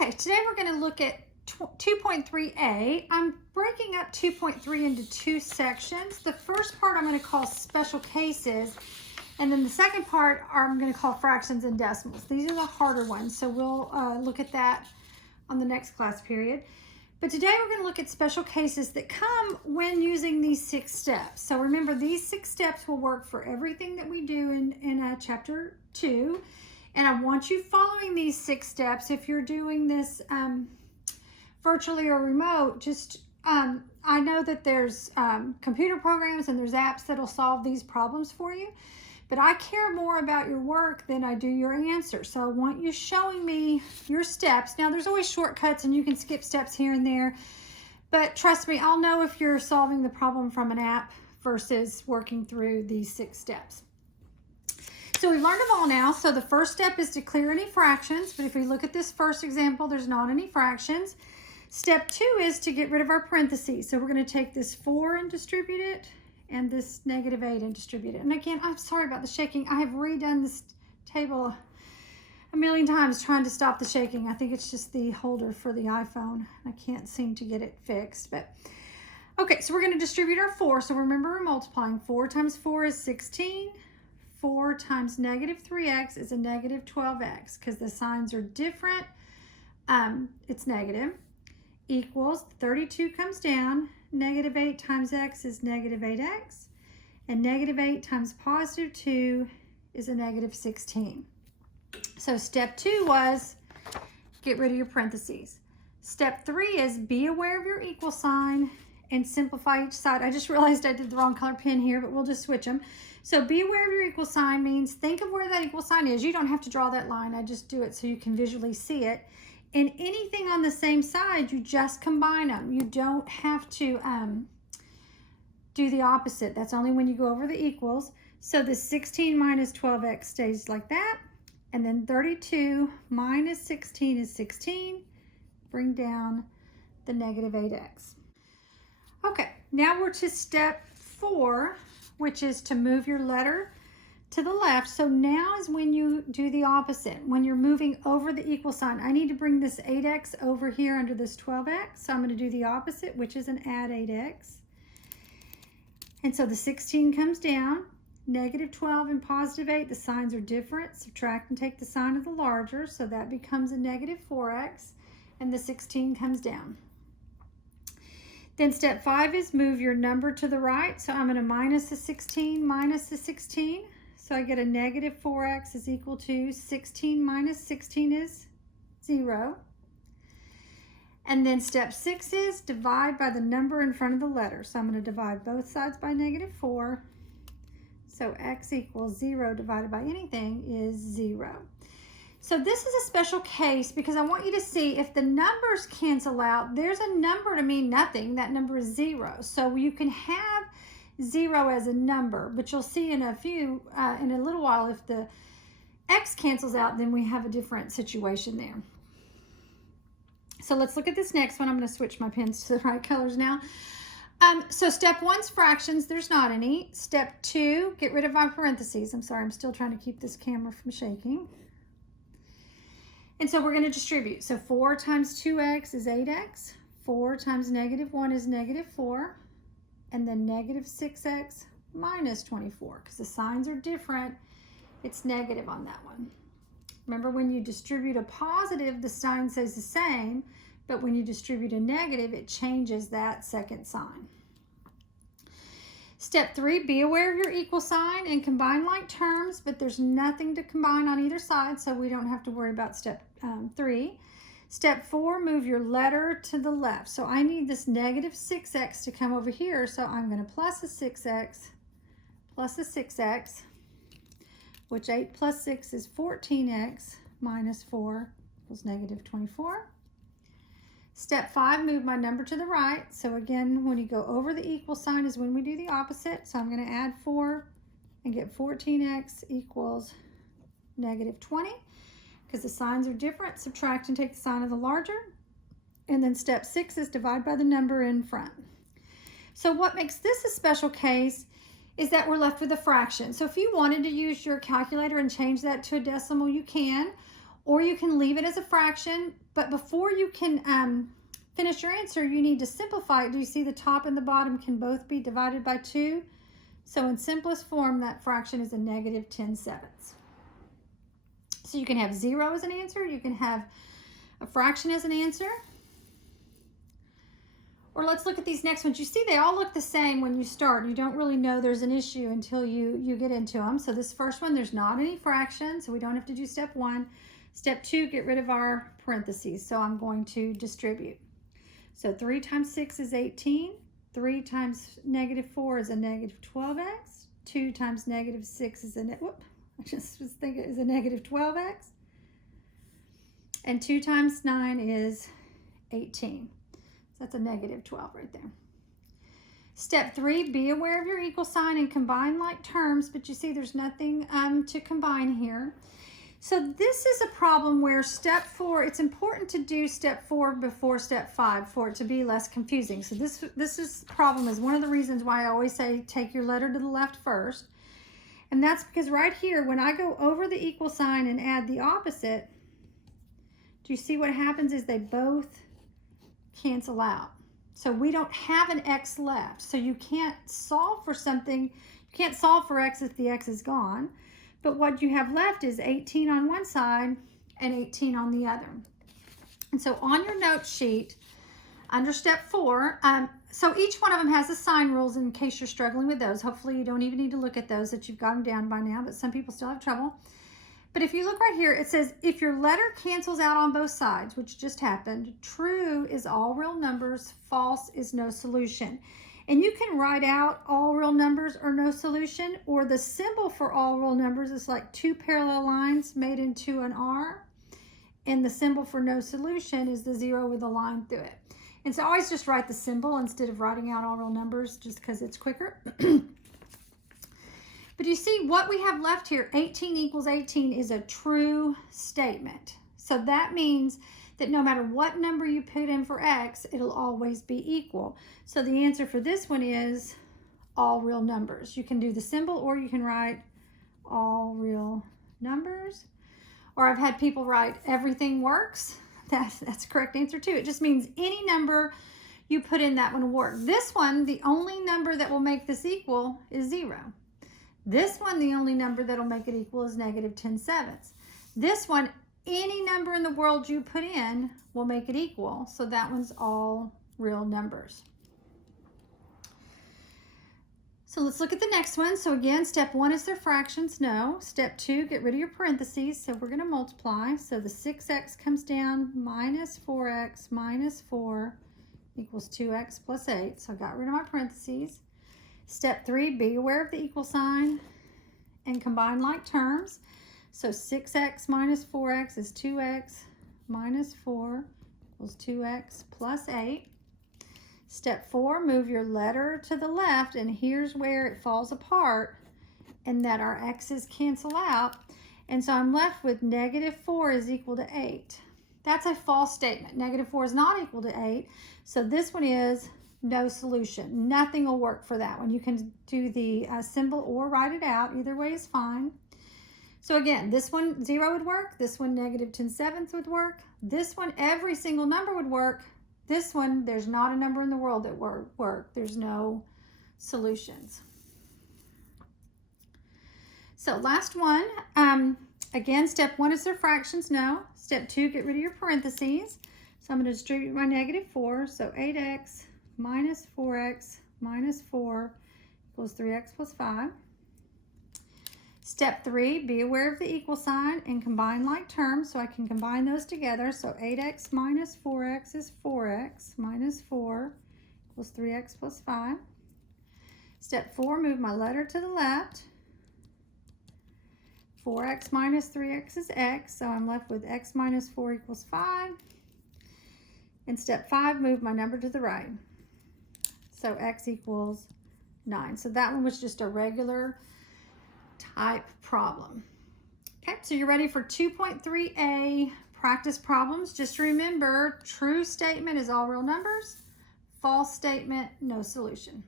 Okay, today we're going to look at 2.3a. I'm breaking up 2.3 into two sections. The first part I'm going to call special cases, and then the second part I'm going to call fractions and decimals. These are the harder ones, so we'll look at that on the next class period. But today we're going to look at special cases that come when using these 6 steps. So remember, these 6 steps will work for everything that we do in chapter 2. And I want you following these 6 steps. If you're doing this virtually or remote, just I know that there's computer programs and there's apps that'll solve these problems for you. But I care more about your work than I do your answer. So I want you showing me your steps. Now, there's always shortcuts and you can skip steps here and there. But trust me, I'll know if you're solving the problem from an app versus working through these 6 steps. So we've learned them all now. So the first step is to clear any fractions. But if we look at this first example, there's not any fractions. Step 2 is to get rid of our parentheses. So we're going to take this 4 and distribute it, and this -8 and distribute it. And again, I'm sorry about the shaking. I have redone this table a million times trying to stop the shaking. I think it's just the holder for the iPhone. I can't seem to get it fixed. But okay, so we're going to distribute our 4. So remember, we're multiplying. 4 times 4 is 16. 4 times -3x is a -12x because the signs are different. It's negative. Equals 32 comes down. -8 times x is -8x, and -8 times +2 is a -16. So step 2 was get rid of your parentheses. Step 3 is be aware of your equal sign and simplify each side. I just realized I did the wrong color pen here, but we'll just switch them. So be aware of your equal sign means think of where that equal sign is. You don't have to draw that line. I just do it so you can visually see it. And anything on the same side, you just combine them. You don't have to do the opposite. That's only when you go over the equals. So the 16 minus 12x stays like that. And then 32 minus 16 is 16. Bring down the -8x. Okay, now we're to step 4, which is to move your letter to the left. So now is when you do the opposite, when you're moving over the equal sign. I need to bring this 8x over here under this 12x. So I'm going to do the opposite, which is an add 8x. And so the 16 comes down, -12 and +8, the signs are different. Subtract and take the sign of the larger, so that becomes a -4x, and the 16 comes down. Then step 5 is move your number to the right. So I'm going to minus the 16 minus the 16. So I get a -4x is equal to 16 minus 16 is 0. And then step 6 is divide by the number in front of the letter. So I'm going to divide both sides by -4. So x equals 0 divided by anything is 0. So this is a special case because I want you to see if the numbers cancel out, there's a number to mean nothing. That number is 0. So you can have 0 as a number, but you'll see in a little while, if the x cancels out, then we have a different situation there. So let's look at this next one. I'm going to switch my pens to the right colors now. So step 1's fractions, there's not any. Step 2, get rid of my parentheses. I'm sorry, I'm still trying to keep this camera from shaking. And so we're going to distribute. So 4 times 2x is 8x. 4 times -1 is -4. And then -6x minus 24. Because the signs are different, it's negative on that one. Remember, when you distribute a positive, the sign stays the same. But when you distribute a negative, it changes that second sign. Step 3, be aware of your equal sign and combine like terms, but there's nothing to combine on either side, so we don't have to worry about step 3. Step 4, move your letter to the left. So I need this -6x to come over here, so I'm going to plus a 6x plus a 6x, which 8 plus 6 is 14x minus 4 equals -24. Step 5, move my number to the right. So again, when you go over the equal sign is when we do the opposite. So I'm going to add 4 and get 14x equals -20. Because the signs are different, subtract and take the sign of the larger. And then step 6 is divide by the number in front. So what makes this a special case is that we're left with a fraction. So if you wanted to use your calculator and change that to a decimal, you can. or you can leave it as a fraction. But before you can finish your answer, you need to simplify it. Do you see the top and the bottom can both be divided by 2? So in simplest form, that fraction is a negative 10/7. So you can have 0 as an answer, you can have a fraction as an answer. Or let's look at these next ones. You see they all look the same when you start. You don't really know there's an issue until you get into them. So this first one, there's not any fractions, so we don't have to do step 1. Step 2, get rid of our parentheses. So I'm going to distribute. So 3 times 6 is 18. 3 times negative 4 is a negative 12x. 2 times negative 6 is a negative 12x. And 2 times 9 is 18. So that's a negative 12 right there. Step 3, be aware of your equal sign and combine like terms, but you see there's nothing to combine here. So this is a problem where step 4, it's important to do step 4 before step 5 for it to be less confusing. So this problem is one of the reasons why I always say take your letter to the left first. And that's because right here, when I go over the equal sign and add the opposite, do you see what happens is they both cancel out. So we don't have an x left. So you can't solve for something, you can't solve for x if the x is gone. But what you have left is 18 on one side and 18 on the other. And so on your note sheet, under step 4, so each one of them has the sign rules in case you're struggling with those. Hopefully you don't even need to look at those, that you've got them down by now, but some people still have trouble. But if you look right here, it says if your letter cancels out on both sides, which just happened, true is all real numbers, false is no solution. And you can write out all real numbers or no solution, or the symbol for all real numbers is like 2 parallel lines made into an R. And the symbol for no solution is the 0 with a line through it. And so always just write the symbol instead of writing out all real numbers, just because it's quicker. But you see what we have left here, 18 equals 18 is a true statement. So that means that no matter what number you put in for x, it'll always be equal. So the answer for this one is all real numbers. You can do the symbol, or you can write all real numbers. Or I've had people write everything works. That's the correct answer too. It just means any number you put in, that one will work. This one, the only number that will make this equal is 0. This one, the only number that'll make it equal is negative 10/7. This one, any number in the world you put in will make it equal. So that one's all real numbers. So let's look at the next one. So again, step 1 is their fractions, no. Step 2, get rid of your parentheses. So we're going to multiply. So the 6x comes down, minus 4x minus 4 equals 2x plus 8. So I got rid of my parentheses. Step 3, be aware of the equal sign and combine like terms. So 6x minus 4x is 2x minus 4 equals 2x plus 8. Step 4, move your letter to the left, and here's where it falls apart and that our x's cancel out. And so I'm left with negative 4 is equal to 8. That's a false statement. Negative 4 is not equal to 8. So this one is no solution. Nothing will work for that one. You can do the symbol or write it out. Either way is fine. So again, this one 0 would work. This one negative 10/7 would work. This one every single number would work. This one there's not a number in the world that would work. There's no solutions. So last one. Again, step 1 is their fractions, no. Step 2, get rid of your parentheses. So I'm going to distribute my negative 4. So 8x minus 4x minus 4 equals 3x plus 5. Step 3, be aware of the equal sign and combine like terms, so I can combine those together. So 8x minus 4x is 4x minus 4 equals 3x plus 5. Step 4, move my letter to the left. 4x minus 3x is x, so I'm left with x minus 4 equals 5. And step 5, move my number to the right. So x equals 9. So that one was just a regular type problem. Okay, so you're ready for 2.3a practice problems. Just remember, true statement is all real numbers. False statement, no solution.